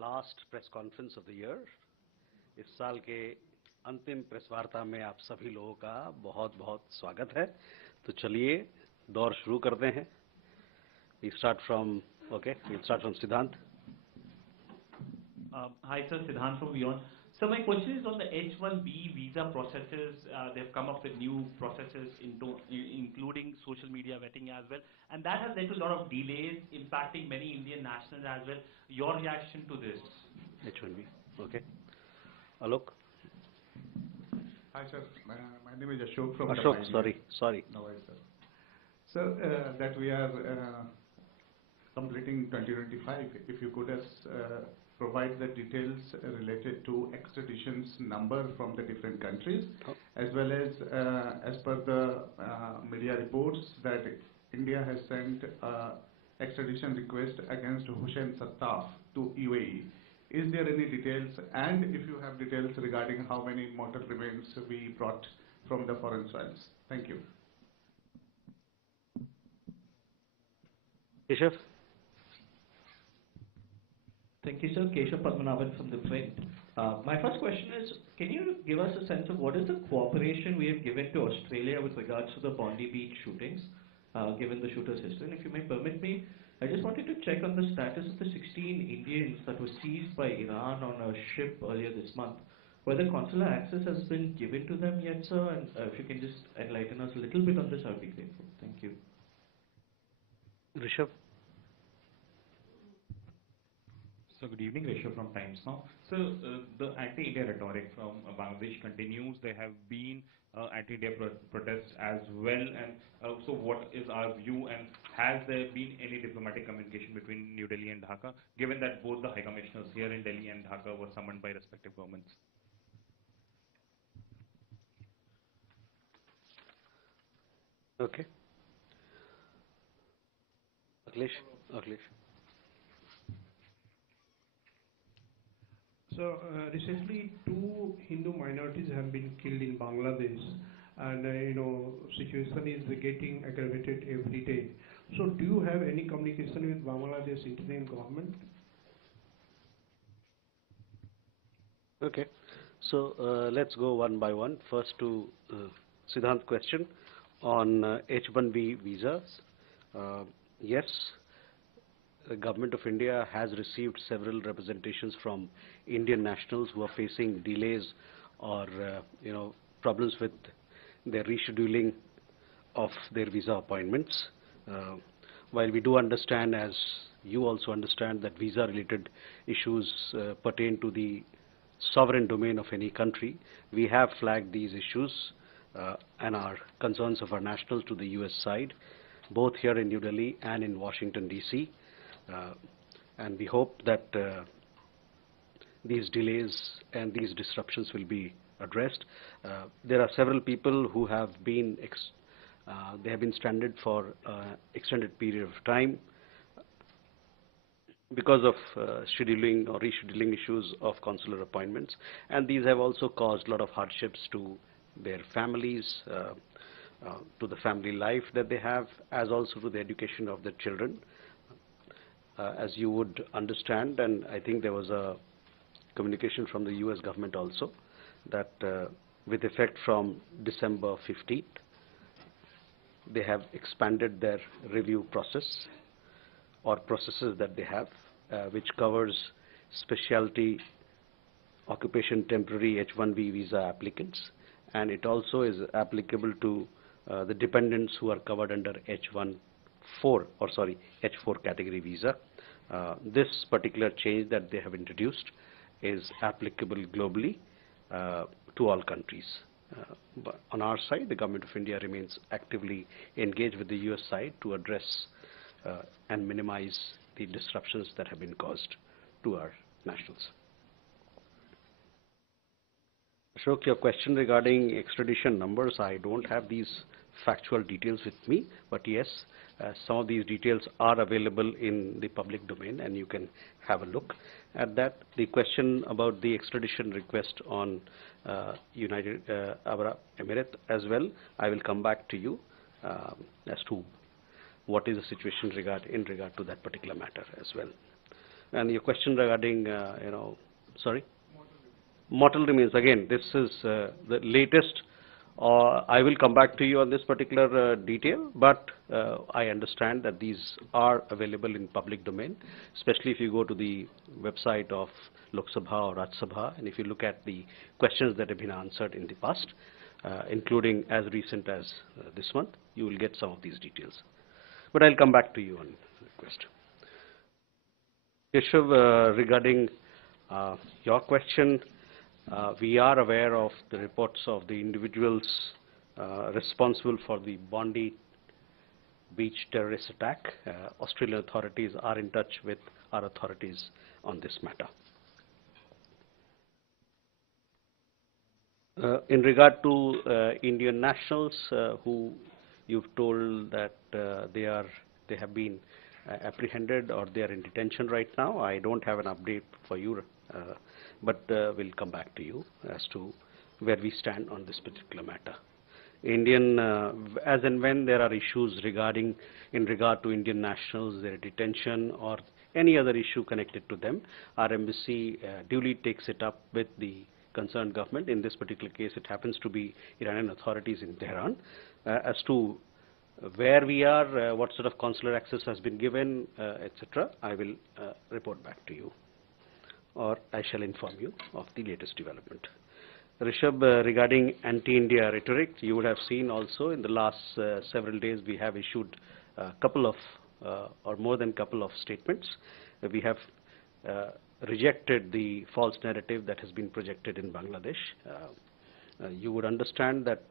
Last press conference of the year. इस साल के अंतिम प्रेस वार्ता में आप सभी लोगों का बहुत बहुत स्वागत है। तो चलिए दौर शुरू करते हैं। We start from Siddhant. Hi sir, Siddhant from Beyond. So my question is on the H1B visa processes. They've come up with new processes including social media vetting as well, and that has led to a lot of delays impacting many Indian nationals as well. Your reaction to this? H1B. Okay. Alok. Hi sir, my name is Ashok from Ashok, sorry. No worries, sir. So that we are completing 2025, if you could provide the details related to extraditions number from the different countries, as well as per the media reports that India has sent extradition request against Hussein Sattaf to UAE. Is there any details, and if you have details regarding how many mortal remains we brought from the foreign soils? Thank you. Keshav. Thank you, sir. Keshav Padmanabhan from the Print. My first question is, can you give us a sense of what is the cooperation we have given to Australia with regards to the Bondi Beach shootings, given the shooter's history? And if you may permit me, I just wanted to check on the status of the 16 Indians that were seized by Iran on a ship earlier this month. Whether consular access has been given to them yet, sir? And if you can just enlighten us a little bit on this, I would be grateful. Thank you. Rishabh. So good evening, Rishabh from Times Now. So the anti-India rhetoric from Bangladesh continues. There have been anti-India protests as well, and so what is our view, and has there been any diplomatic communication between New Delhi and Dhaka, given that both the High Commissioners here in Delhi and Dhaka were summoned by respective governments? Okay. Akhilesh. So recently, 2 Hindu minorities have been killed in Bangladesh, and situation is getting aggravated every day. So, do you have any communication with Bangladesh interim government? Okay. So let's go one by one. First to Siddhant question on H1B visas. Yes. The Government of India has received several representations from Indian nationals who are facing delays or problems with their rescheduling of their visa appointments. While we do understand, as you also understand, that visa-related issues pertain to the sovereign domain of any country, we have flagged these issues and our concerns of our nationals to the US side, both here in New Delhi and in Washington, D.C. And we hope that these delays and these disruptions will be addressed. There are several people who have been stranded for extended period of time because of scheduling or rescheduling issues of consular appointments, and these have also caused a lot of hardships to their families, to the family life that they have, as also to the education of their children. As you would understand, and I think there was a communication from the US government also, that with effect from December 15th, they have expanded their review process or processes that they have, which covers specialty occupation temporary H1B visa applicants, and it also is applicable to the dependents who are covered under H4 category visa. This particular change that they have introduced is applicable globally to all countries. But on our side, the Government of India remains actively engaged with the US side to address and minimize the disruptions that have been caused to our nationals. Ashok, your question regarding extradition numbers, I don't have these factual details with me, but yes, some of these details are available in the public domain, and you can have a look at that. The question about the extradition request on United Arab Emirates as well, I will come back to you as to what is the situation in regard to that particular matter as well. And your question regarding, sorry? Mortal remains, again, this is the latest. I will come back to you on this particular detail, but I understand that these are available in public domain, especially if you go to the website of Lok Sabha or Raj Sabha, and if you look at the questions that have been answered in the past, including as recent as this month, you will get some of these details. But I'll come back to you on request. Keshav, regarding your question, we are aware of the reports of the individuals responsible for the Bondi Beach terrorist attack. Australian authorities are in touch with our authorities on this matter. In regard to Indian nationals who you've told that they have been apprehended or they are in detention right now, I don't have an update for you, but we'll come back to you as to where we stand on this particular matter. As and when there are issues in regard to Indian nationals, their detention or any other issue connected to them, our embassy duly takes it up with the concerned government. In this particular case, it happens to be Iranian authorities in Tehran, as to where we are, what sort of consular access has been given, etc. I will report back to you, or I shall inform you of the latest development. Rishabh, regarding anti-India rhetoric, you would have seen also in the last several days we have issued a couple of, or more than couple of statements. We have rejected the false narrative that has been projected in Bangladesh. You would understand that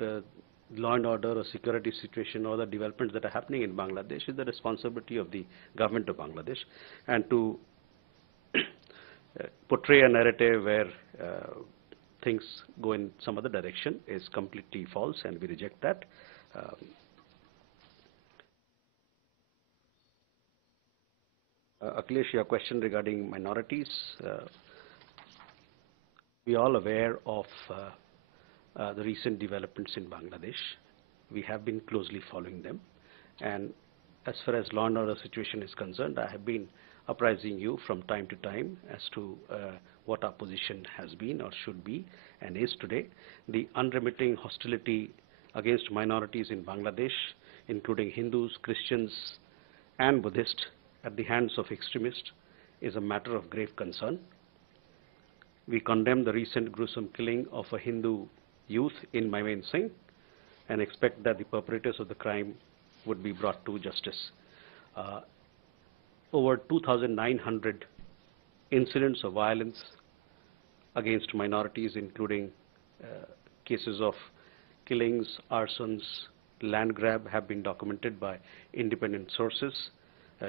law and order or security situation or the developments that are happening in Bangladesh is the responsibility of the government of Bangladesh, and to portray a narrative where things go in some other direction is completely false, and we reject that. Akhilesh, your question regarding minorities. We are all aware of the recent developments in Bangladesh. We have been closely following them, and as far as law and order situation is concerned, I have been apprising you from time to time as to what our position has been or should be and is today. The unremitting hostility against minorities in Bangladesh, including Hindus, Christians, and Buddhists, at the hands of extremists, is a matter of grave concern. We condemn the recent gruesome killing of a Hindu youth in Maimen Singh and expect that the perpetrators of the crime would be brought to justice. Over 2,900 incidents of violence against minorities, including cases of killings, arsons, land grab, have been documented by independent sources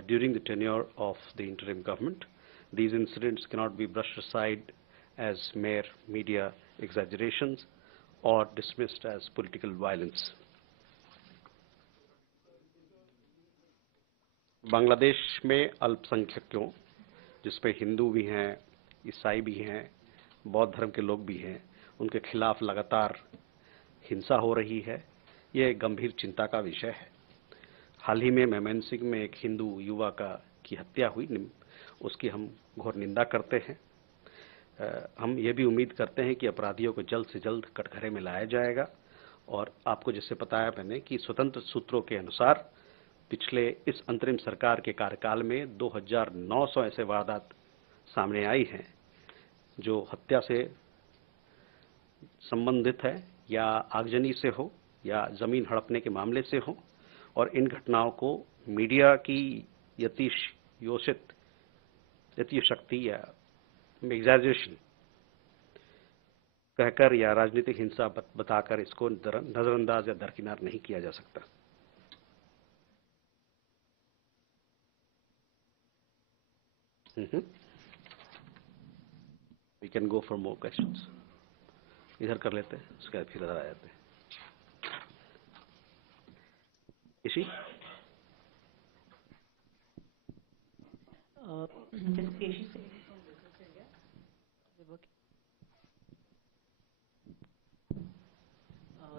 during the tenure of the interim government. These incidents cannot be brushed aside as mere media exaggerations or dismissed as political violence. Bangladesh में अल्पसंख्यकों, जिसपे हिंदू भी हैं, ईसाई भी हैं, बौद्ध धर्म के लोग भी हैं, उनके खिलाफ लगातार हिंसा हो रही है। ये एक गंभीर चिंता का विषय है। हाल ही में मैमन सिंह में एक हिंदू युवा की हत्या हुई, उसकी हम घोर निंदा करते हैं। हम ये भी उम्मीद करते हैं कि अपराधियों को जल्द से जल्द कटघरे में लाया जाएगा। और आपको जैसे बताया मैंने कि स्वतंत्र सूत्रों के अनुसार पिछले इस अंतरिम सरकार के कार्यकाल में 2900 ऐसे वारदात सामने आई हैं जो हत्या से संबंधित है, या आगजनी से हो, या जमीन हड़पने के मामले से हो, और इन घटनाओं को मीडिया की यतिशक्ति या एग्जैजरेशन कहकर या राजनीतिक हिंसा बताकर इसको नजरअंदाज या दरकिनार नहीं किया जा सकता। We can go for more questions. इधर कर लेते हैं, उसके बाद फिर इधर आ जाते हैं। इसी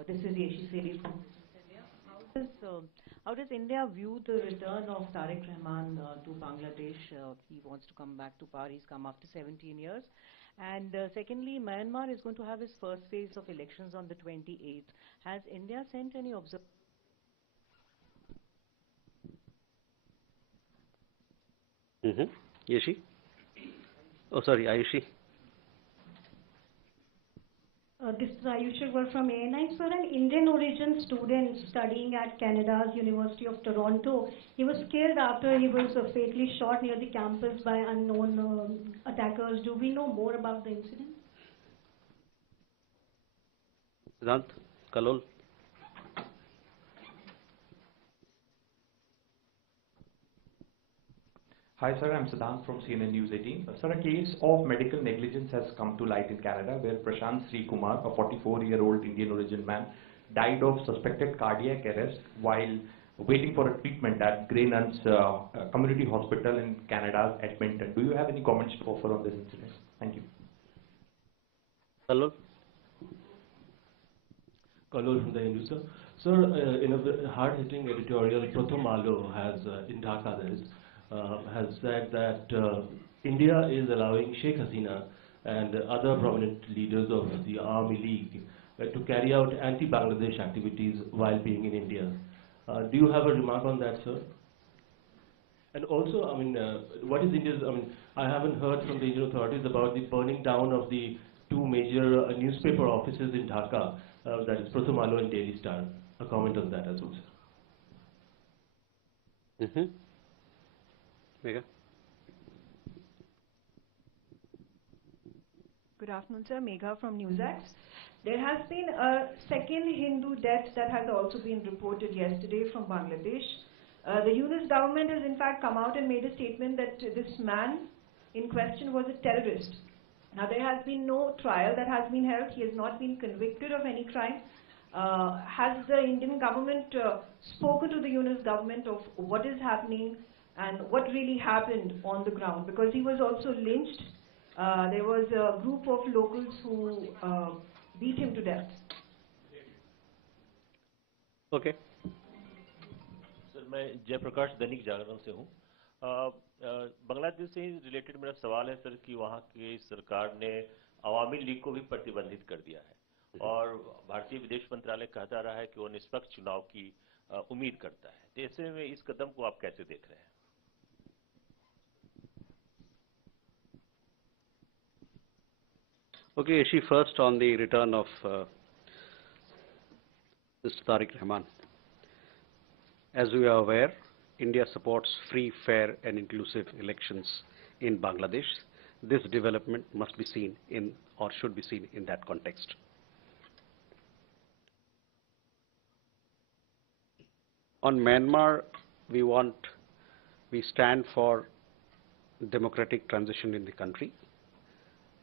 This is Yeshi Seri from Business India. How does India view the return of Tarique Rahman to Bangladesh? He wants to come back to power. He's come after 17 years. And secondly, Myanmar is going to have its first phase of elections on the 28th. Has India sent any observers? Yeshi? Oh, sorry, Ayushi. This is Ayushi from ANI. Sir, an Indian origin student studying at Canada's University of Toronto, he was killed after he was fatally shot near the campus by unknown attackers. Do we know more about the incident? Siddhant, Kalol. Hi sir, I'm Siddhant from CNN News 18. Sir, a case of medical negligence has come to light in Canada where Prashant Sri Kumar, a 44-year-old Indian origin man, died of suspected cardiac arrest while waiting for a treatment at Grey Nuns Community Hospital in Canada's Edmonton. Do you have any comments to offer on this incident? Thank you. Kalol. Kalol from the Hindu, sir. Sir, in a hard-hitting editorial, Pratham Alo has, in Dhaka has said that India is allowing Sheikh Hasina and other prominent leaders of the Army League to carry out anti-Bangladesh activities while being in India. Do you have a remark on that, sir? And also, I mean, what is India's, I mean, I haven't heard from the Indian authorities about the burning down of the two major newspaper offices in Dhaka, that is Pratham Alo and Daily Star. A comment on that as well, sir. Megha. Good afternoon, sir. Megha from NewsX. There has been a second Hindu death that has also been reported yesterday from Bangladesh. The Yunus government has in fact come out and made a statement that this man in question was a terrorist. Now there has been no trial that has been held. He has not been convicted of any crime. Has the Indian government spoken to the Yunus government of what is happening and what really happened on the ground? Because he was also lynched. There was a group of locals who beat him to death. Okay. Sir मैं जयप्रकाश दैनिक जागरण से हूँ। बांग्लादेश से related मेरा सवाल है sir कि वहाँ की सरकार ने अवामी लीग को भी प्रतिबंधित कर दिया है और भारतीय विदेश मंत्रालय कहता रहा है कि वो निष्पक्ष चुनाव की उम्मीद करता है। तो ऐसे में इस कदम को आप कैसे देख रहे हैं? Okay, Yeshi, first on the return of Mr. Tarique Rahman. As we are aware, India supports free, fair and inclusive elections in Bangladesh. This development must be seen in, or should be seen in that context. On Myanmar, we stand for democratic transition in the country.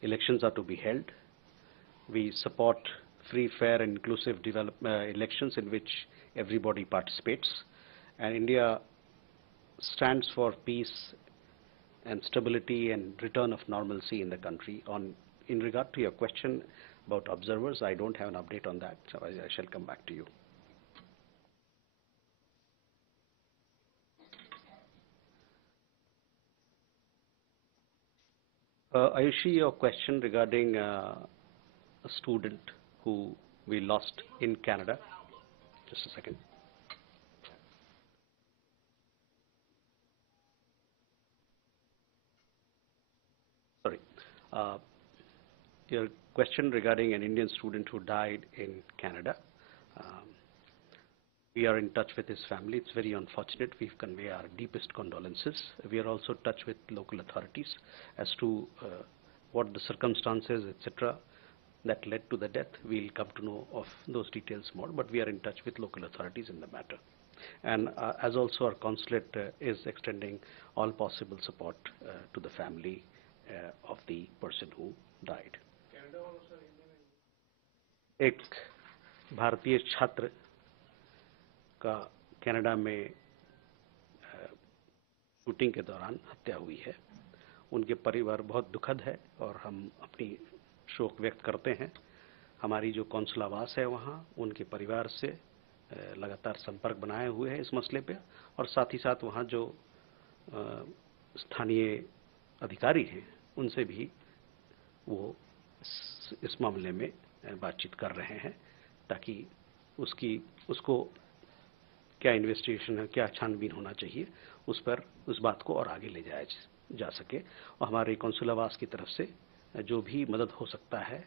Elections are to be held. We support free, fair and inclusive elections in which everybody participates. And India stands for peace and stability and return of normalcy in the country. In regard to your question about observers, I don't have an update on that, so I shall come back to you. Ayushi, your question regarding a student who we lost in Canada. Just a second. Sorry. Your question regarding an Indian student who died in Canada. We are in touch with his family. It's very unfortunate. We convey our deepest condolences. We are also in touch with local authorities as to what the circumstances, etc., that led to the death. We'll come to know of those details more, but we are in touch with local authorities in the matter. And as also our consulate is extending all possible support to the family of the person who died. एक भारतीय छात्र का Canada में shooting के दौरान हत्या हुई है। उनके परिवार बहुत दुखद है और हम अपनी शोक व्यक्त करते हैं। हमारी जो कौंसलावास है वहाँ उनके परिवार से लगातार संपर्क बनाए हुए हैं इस मसले पे, और साथ ही साथ वहाँ जो स्थानीय अधिकारी हैं उनसे भी वो इस मामले में बातचीत कर रहे हैं, ताकि उसको क्या इन्वेस्टिगेशन है, क्या छानबीन होना चाहिए, उस बात को और आगे ले जाया जा सके। और हमारे कौंसुल आवास की तरफ से जो भी मदद हो सकता है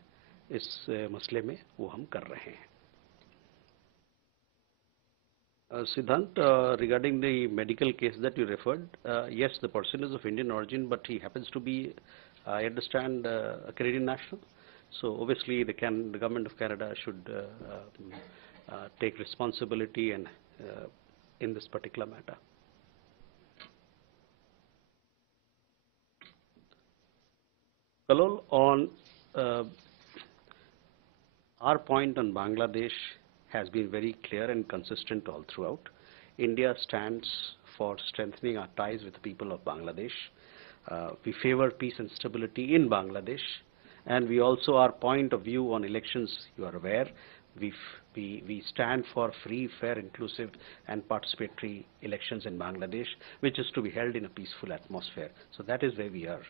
इस मसले में वो हम कर रहे हैं। Siddhant, regarding the medical case that you referred, yes, the person is of Indian origin, but he happens to be, I understand, a Canadian national. So obviously, the government of Canada should take responsibility and in this particular matter. Kalol, on our point on Bangladesh has been very clear and consistent all throughout. India stands for strengthening our ties with the people of Bangladesh. We favor peace and stability in Bangladesh, and we also, our point of view on elections, you are aware, we stand for free, fair, inclusive and participatory elections in Bangladesh, which is to be held in a peaceful atmosphere. So that is where we are.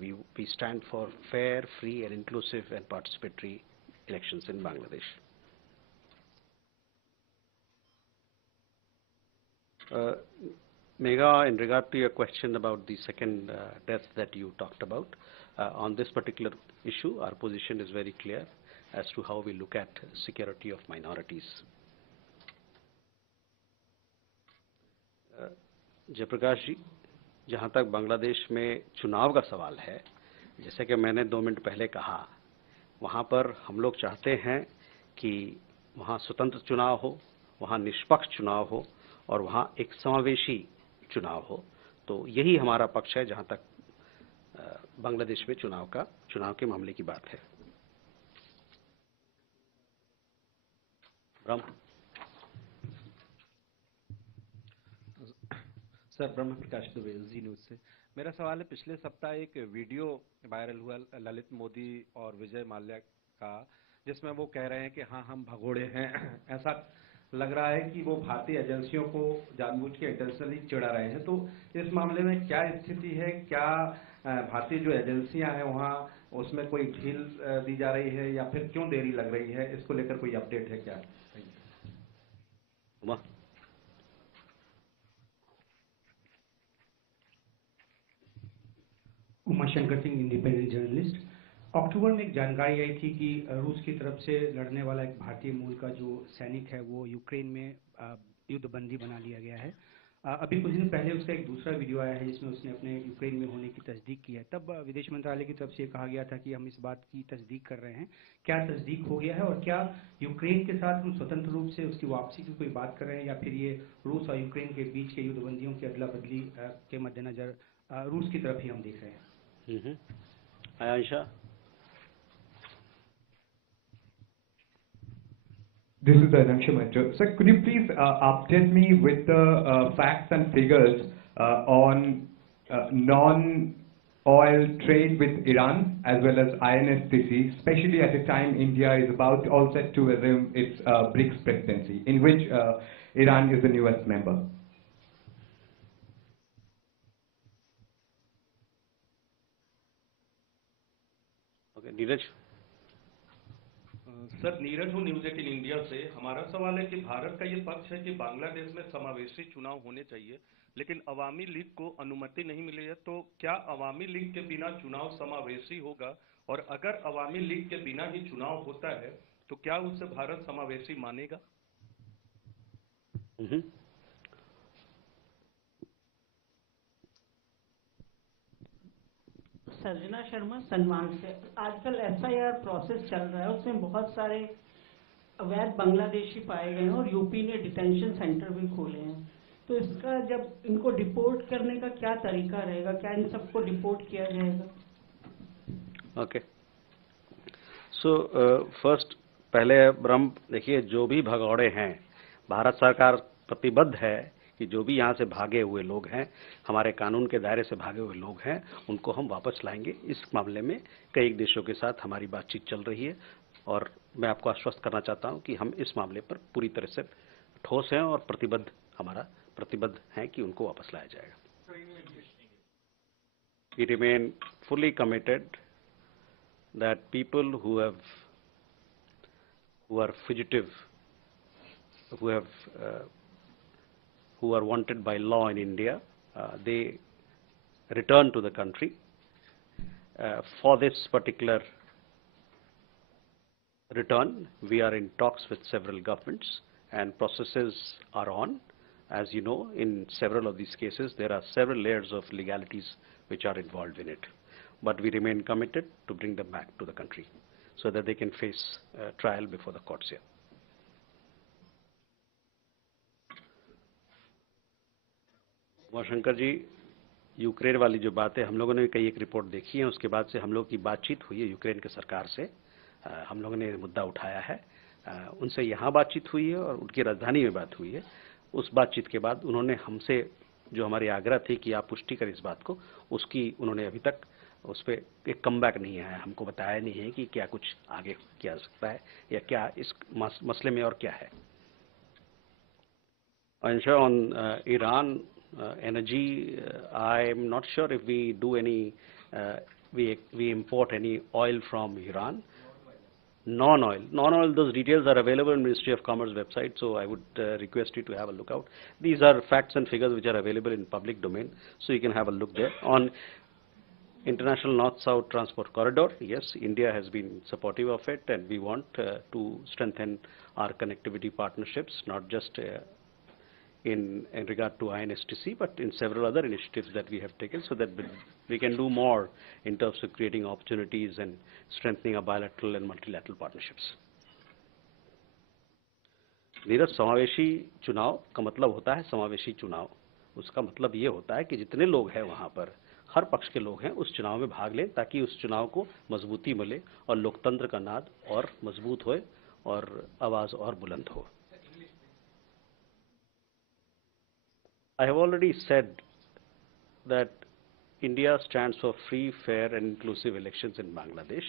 We stand for fair, free and inclusive and participatory elections in Bangladesh. Megha, in regard to your question about the second death that you talked about, on this particular issue, our position is very clear as to how we look at security of minorities. Jayaprakash जी, जहाँ तक बांग्लादेश में चुनाव का सवाल है, जैसे कि मैंने 2 मिनट पहले कहा, वहाँ पर हम लोग चाहते हैं कि वहाँ स्वतंत्र चुनाव हो, वहाँ निष्पक्ष चुनाव हो और वहाँ एक समावेशी चुनाव हो। तो यही हमारा पक्ष है जहाँ तक बांग्लादेश में चुनाव के मामले की बात है। सर, ब्रह्म प्रकाश दुबे, जी न्यूज से। मेरा सवाल है, पिछले सप्ताह एक वीडियो वायरल हुआ ललित मोदी और विजय माल्या का, जिसमें वो कह रहे हैं कि हाँ हम भगोड़े हैं। ऐसा लग रहा है कि वो भारतीय एजेंसियों को जानबूझ के इंटेंशनली चिढ़ा रहे हैं। तो इस मामले में क्या स्थिति है? क्या भारतीय जो एजेंसियां हैं वहाँ उसमें कोई ढील दी जा रही है या फिर क्यों देरी लग रही है? इसको लेकर कोई अपडेट है क्या? Umashankar Singh, independent journalist. October में एक जानकारी आई थी कि रूस की तरफ से लड़ने वाला एक भारतीय मूल का जो सैनिक है वो यूक्रेन में युद्धबंदी बना लिया गया है। अभी कुछ दिन पहले उसका एक दूसरा वीडियो आया है जिसमें उसने अपने यूक्रेन में होने की तस्दीक की है। तब विदेश मंत्रालय की तरफ से कहा गया था कि हम इस बात की तस्दीक कर रहे हैं। क्या तस्दीक हो गया है और क्या यूक्रेन के साथ हम स्वतंत्र रूप से उसकी वापसी की कोई बात कर रहे हैं या फिर ये रूस और यूक्रेन के बीच के युद्धबंदियों की अदला बदली के मद्देनजर रूस की तरफ ही हम देख रहे हैं? Ayansha? This is Ayansha Mitra. Sir, could you please update me with the facts and figures on non-oil trade with Iran as well as INSTC, especially at a time India is about all set to assume its BRICS presidency, in which Iran is the newest member? Neeraj. Sir, Neeraj हूँ, news 18 India से। हमारा सवाल है कि भारत का ये पक्ष है कि बांग्लादेश में समावेशी चुनाव होने चाहिए, लेकिन अवामी लीग को अनुमति नहीं मिली है। तो क्या अवामी लीग के बिना चुनाव समावेशी होगा? और अगर अवामी लीग के बिना ही चुनाव होता है तो क्या उसे भारत समावेशी मानेगा? सर्जना शर्मा, सन्मान से। आजकल एफआईआर प्रोसेस चल रहा है, उसमें बहुत सारे अवैध बांग्लादेशी पाए गए हैं और यूपी ने डिटेंशन सेंटर भी खोले हैं। तो इसका जब इनको डिपोर्ट करने का क्या तरीका रहेगा? क्या इन सबको डिपोर्ट किया जाएगा? ओके, सो फर्स्ट पहले ब्रह्म देखिए, जो भी भगौड़े हैं, भारत सरकार प्रतिबद्ध है कि जो भी यहाँ से भागे हुए लोग हैं, हमारे कानून के दायरे से भागे हुए लोग हैं, उनको हम वापस लाएंगे। इस मामले में कई देशों के साथ हमारी बातचीत चल रही है और मैं आपको आश्वस्त करना चाहता हूँ कि हम इस मामले पर पूरी तरह से ठोस हैं और हमारा प्रतिबद्ध है कि उनको वापस लाया जाएगा. We remain fully committed that people who are fugitive, who are wanted by law in India, they return to the country. For this particular return, we are in talks with several governments and processes are on. As you know, in several of these cases, there are several layers of legalities which are involved in it. But we remain committed to bring them back to the country so that they can face trial before the courts here. Shankar ji, Ukraine वाली जो बात है, हम लोगों ने कई एक report देखी है, उसके बाद से हम लोग की बातचीत हुई है यूक्रेन के सरकार से. हम लोगों ने मुद्दा उठाया है, उनसे यहाँ बातचीत हुई है और उनकी राजधानी में बात हुई है. उस बातचीत के बाद उन्होंने हमसे जो हमारी आग्रह थी कि आप पुष्टि करें इस बात को, उसकी उन्होंने अभी तक उस पर एक कमबैक नहीं आया. हमको बताया नहीं है कि क्या कुछ आगे किया जा सकता है या क्या इस मसले में और क्या है. On Iran energy, I am not sure if we do any, we import any oil from Iran. Non-oil, those details are available in Ministry of Commerce website, so I would request you to have a look out. These are facts and figures which are available in public domain, so you can have a look there. On International North-South Transport Corridor, yes, India has been supportive of it, and we want to strengthen our connectivity partnerships, not just in regard to INSTC, but in several other initiatives that we have taken, so that we can do more in terms of creating opportunities and strengthening our bilateral and multilateral partnerships. Neeraj, समावेशी चुनाव का मतलब होता है समावेशी चुनाव. उसका मतलब ये होता है कि जितने लोग हैं वहाँ पर, हर पक्ष के लोग हैं, उस चुनाव में भाग लें ताकि उस चुनाव को मजबूती मिले और लोकतंत्र का नाद और मजबूत होए और आवाज और बुलंद हो. I have already said that India stands for free, fair and inclusive elections in Bangladesh.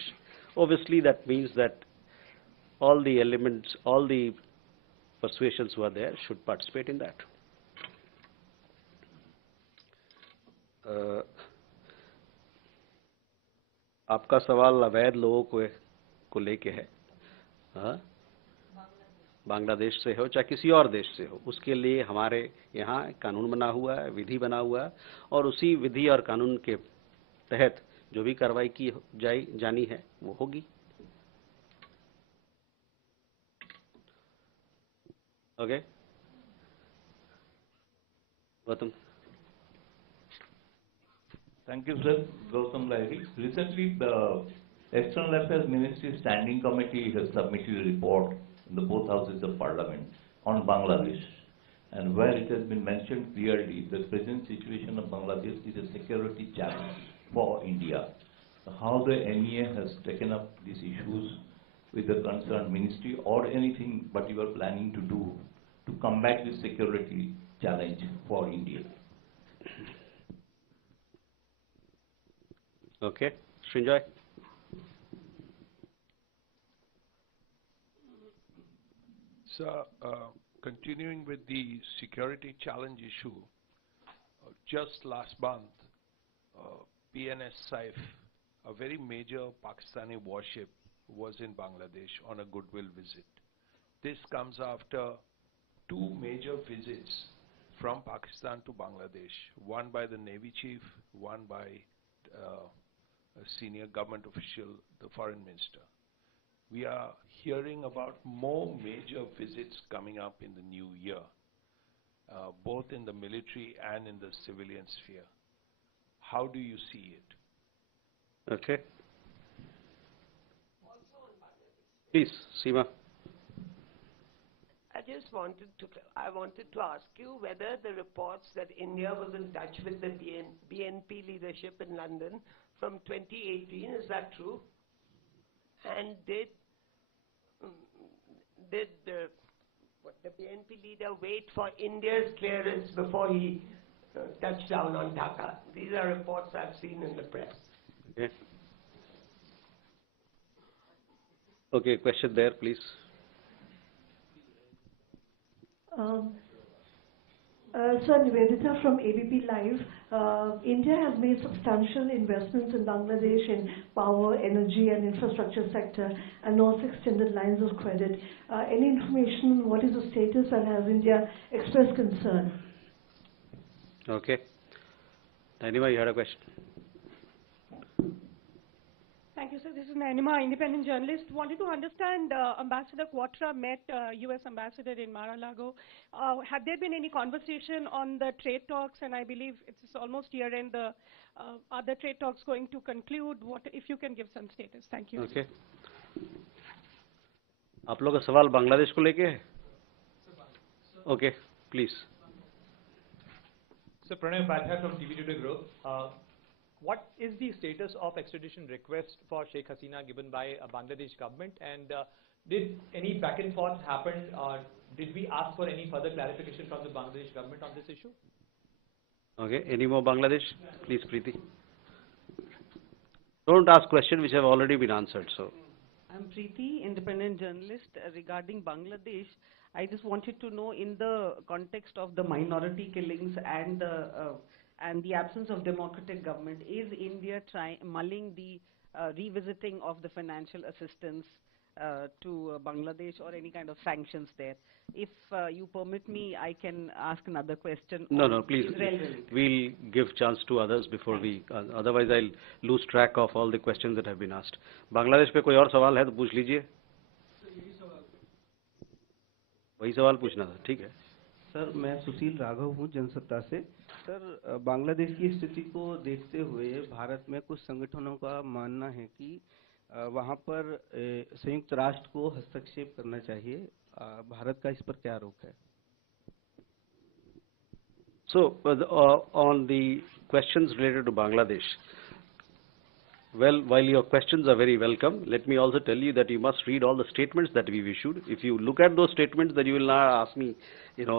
Obviously that means that all the elements, all the persuasions who are there should participate in that. आपका सवाल अवैध लोगों को लेके है, बांग्लादेश से हो चाहे किसी और देश से हो, उसके लिए हमारे यहाँ कानून बना हुआ है, विधि बना हुआ है, और उसी विधि और कानून के तहत जो भी कार्रवाई की जानी है वो होगी. Okay, Gautam. Thank you, sir. Gautam Lahiri. Recently, the External Affairs Ministry Standing Committee has submitted a report in the both houses of Parliament on Bangladesh, and where it has been mentioned clearly the present situation of Bangladesh is a security challenge for India. How the MEA has taken up these issues with the concerned ministry, or anything but you are planning to do to combat this security challenge for India? Okay, Srinjoy. So, continuing with the security challenge issue, just last month, PNS Saif, a very major Pakistani warship, was in Bangladesh on a goodwill visit. This comes after two major visits from Pakistan to Bangladesh, one by the Navy Chief, one by a senior government official, the Foreign Minister. We are hearing about more major visits coming up in the new year, both in the military and in the civilian sphere. How do you see it? Okay. Please, Seema. I wanted to ask you whether the reports that India was in touch with the BNP leadership in London from 2018, is that true? And did the BNP leader wait for India's clearance before he touched down on Dhaka? These are reports I've seen in the press. Okay. Okay, question there, please. So Nivedita from ABP Live. India has made substantial investments in Bangladesh in power, energy and infrastructure sector and also extended lines of credit. Any information on what is the status and has India expressed concern? Okay. Anyway, you had a question. Thank you, sir. This is Nainima, independent journalist. Wanted to understand, Ambassador Quatra met U.S. Ambassador in Mar-a-Lago. Had there been any conversation on the trade talks? And I believe it's almost year-end. Are the trade talks going to conclude? What, if you can give some status? Thank you. Okay. आप लोग का सवाल बांग्लादेश को लेके है? Okay, please. So Pranay Upadhyay from TV Today Group. What is the status of extradition request for Sheikh Hasina given by Bangladesh government, and did any back and forth happen, or did we ask for any further clarification from the Bangladesh government on this issue? Okay, any more Bangladesh? Please, Preeti. Don't ask questions which have already been answered. So. I'm Preeti, independent journalist. Regarding Bangladesh, I just wanted to know, in the context of the minority killings and the absence of democratic government, is India mulling the revisiting of the financial assistance to Bangladesh or any kind of sanctions there? If you permit me, I can ask another question. No, please. We'll give chance to others before we. Otherwise, I'll lose track of all the questions that have been asked. Bangladesh पे कोई और सवाल है तो पूछ लीजिए. वही सवाल पूछना था, ठीक है? सर, मैं सुशील राघव हूँ जनसत्ता से. सर, बांग्लादेश की स्थिति को देखते हुए भारत में कुछ संगठनों का मानना है कि वहाँ पर संयुक्त राष्ट्र को हस्तक्षेप करना चाहिए. भारत का इस पर क्या रोक है? So, on the questions related to Bangladesh, well, while your questions are very welcome, let me also tell you that you must read all the statements that we've issued. If you look at those statements, then you will not ask me,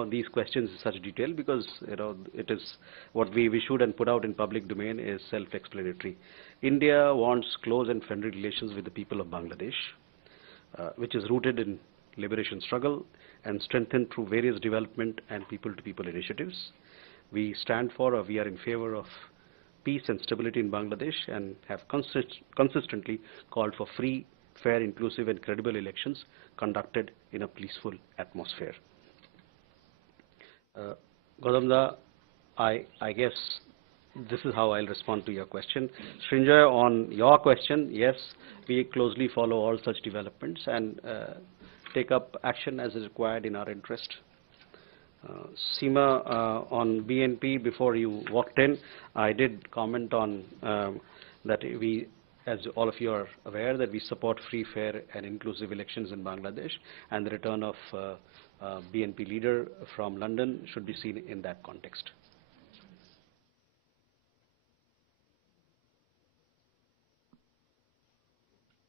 these questions in such detail, because, it is what we've issued and put out in public domain is self-explanatory. India wants close and friendly relations with the people of Bangladesh, which is rooted in liberation struggle and strengthened through various development and people-to-people initiatives. We stand for, or we are in favor of peace and stability in Bangladesh, and have consistently called for free, fair, inclusive and credible elections conducted in a peaceful atmosphere. Gautamda, I guess this is how I'll respond to your question. Srinjoy, on your question, yes, we closely follow all such developments and take up action as is required in our interest. Seema, on BNP, before you walked in, I did comment on that we, as all of you are aware, that we support free, fair and inclusive elections in Bangladesh, and the return of BNP leader from London should be seen in that context.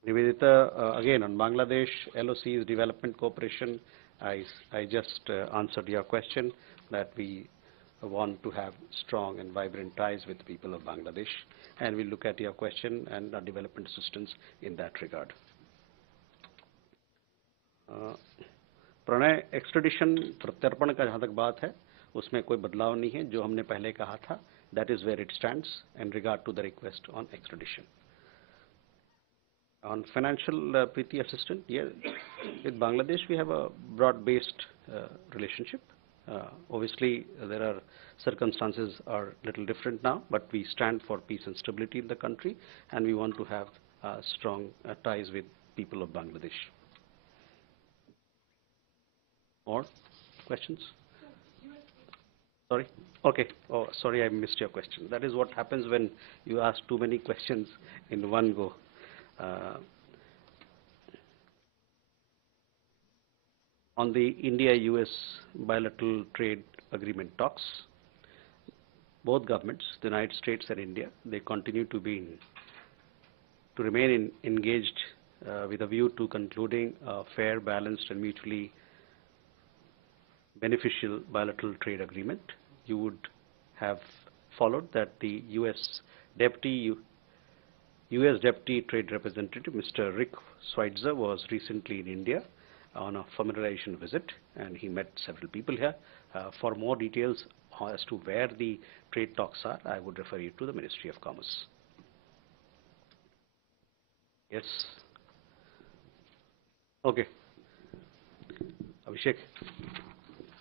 Nivedita, again on Bangladesh, LOC's development cooperation, I just answered your question that we want to have strong and vibrant ties with the people of Bangladesh, and we'll look at your question and our development assistance in that regard. Pranay, एक्स्ट्रेडिशन प्रत्यर्पण का जहाँ तक बात है उसमें कोई बदलाव नहीं है. जो हमने पहले कहा था, that is where it stands in regard to the request on extradition. On financial Preeti assistance, yeah, with Bangladesh we have a broad-based relationship. Obviously, there are circumstances are a little different now, but we stand for peace and stability in the country, and we want to have strong ties with people of Bangladesh. More questions? Sorry? Okay. Oh, sorry, I missed your question. That is what happens when you ask too many questions in one go. On the India-US bilateral trade agreement talks, both governments, the United States and India, they continue to remain engaged with a view to concluding a fair, balanced and mutually beneficial bilateral trade agreement. You would have followed that the US Deputy Trade Representative, Mr. Rick Schweitzer, was recently in India, on a familiarization visit, and he met several people here. For more details as to where the trade talks are, I would refer you to the Ministry of Commerce. Yes. Okay. Abhishek.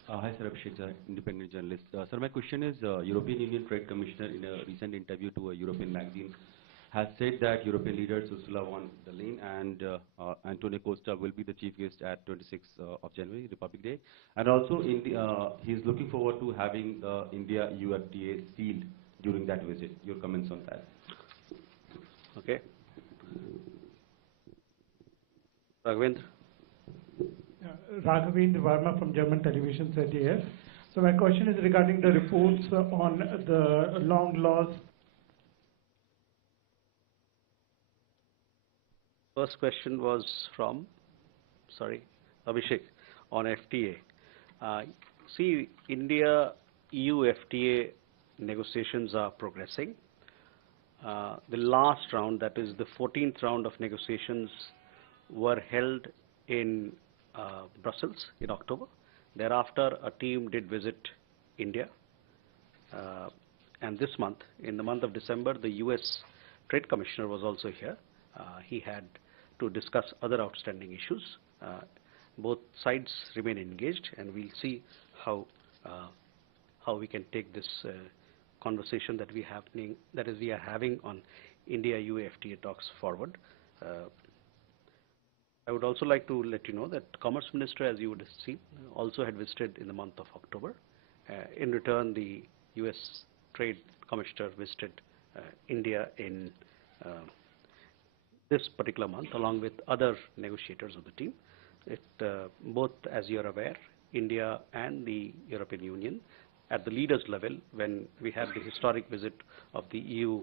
Hi, sir. Abhishek, sir, independent journalist. Sir, my question is, European Union Trade Commissioner in a recent interview to a European magazine has said that European leaders Ursula von der Leyen and Antonio Costa will be the chief guest at 26th of January, Republic Day. And also, he's looking forward to having the India-EU FTA sealed during that visit. Your comments on that? Okay. Raghavendra. Raghavendra Verma from German television ZDF. So my question is regarding the reports on the long lost. First question was from, sorry, Abhishek, on FTA. See, India-EU FTA negotiations are progressing. The last round, that is the 14th round of negotiations, were held in Brussels in October. Thereafter, a team did visit India. And this month, in the month of December, the US Trade Commissioner was also here. He had to discuss other outstanding issues. Both sides remain engaged, and we'll see how we can take this conversation that we are having on India-EU FTA talks forward. I would also like to let you know that Commerce Minister, as you would see, also had visited in the month of October. In return, the US Trade Commissioner visited India in this particular month, along with other negotiators of the team. Both, as you are aware, India and the European Union, at the leaders level, when we had the historic visit of the EU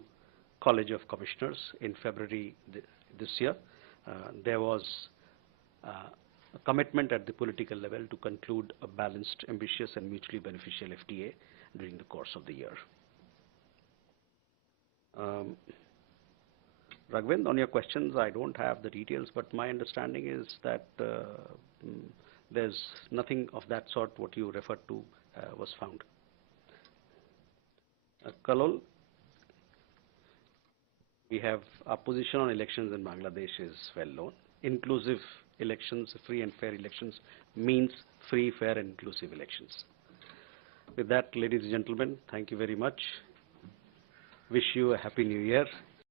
College of Commissioners in February this year, there was a commitment at the political level to conclude a balanced, ambitious, and mutually beneficial FTA during the course of the year. Raghavendra, on your questions, I don't have the details, but my understanding is that there's nothing of that sort what you referred to was found. Kalol, we have our position on elections in Bangladesh is well known. Inclusive elections, free and fair elections, means free, fair, and inclusive elections. With that, ladies and gentlemen, thank you very much. Wish you a happy new year